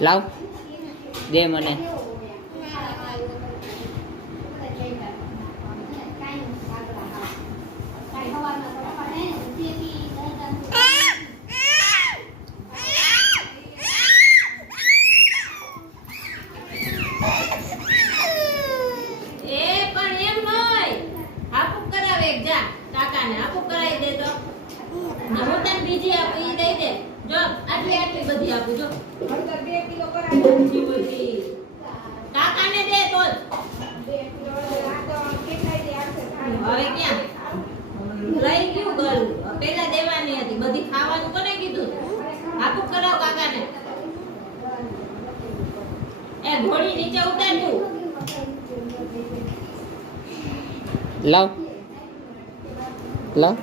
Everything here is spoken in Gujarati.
લાવ દે મને. બીજી આપી ઈ દઈ દે. જો આટલી બધી આપું જો. 2 કિલો કરાવી બધી. કાકાને દે તો 2 કિલો આ તો કેટલાય દે આપશે. હવે ક્યાં લઈ ગયું ગયું. પેલા દેવાની હતી. બધી ખાવાનું કોને કીધું? આપું કરાવ કાકાને. એ ઘોડી નીચે ઉતાર તું. લાવ લાવ.